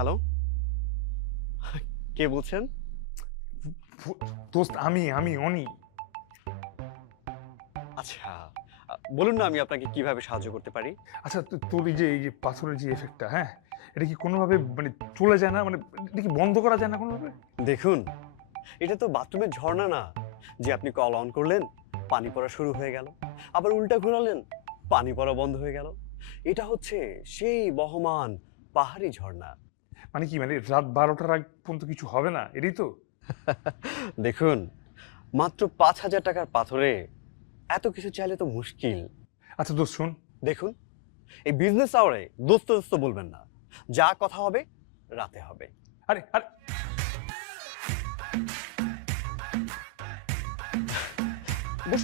Hello, কে বলছেন? দোস্ত আমি অনি। আচ্ছা, বলুন না আমি আপনাকে কিভাবে সাহায্য করতে পারি? আচ্ছা, তোর এই যে পাথরের যে এফেক্টটা, হ্যাঁ, এটা কি কোনোভাবে মানে চলে যায় না? মানে এটা কি বন্ধ করা যায় না কোনোভাবে? দেখুন, এটা তো বাথরুমের ঝর্ণা না যে আপনি কল অন করলেন, পানি পড়া শুরু হয়ে গেল। আবার উল্টা ঘোরালেন, পানি পড়া বন্ধ হয়ে গেল। এটা হচ্ছে সেই বহমান পাহাড়ি ঝর্ণা। মানে কি, মানে রাত 12টার আগ পর্যন্ত কিছু হবে না, এটাই তো? দেখুন, মাত্র ৫,০০০ টাকার পাথরে এত কিছু চাইলে তো মুশকিল। আচ্ছা দোস্ত শোন। দেখুন, এই বিজনেস আওয়ারে দোস্ত দোস্ত বলবেন না। যা কথা হবে রাতে হবে। আরে আরে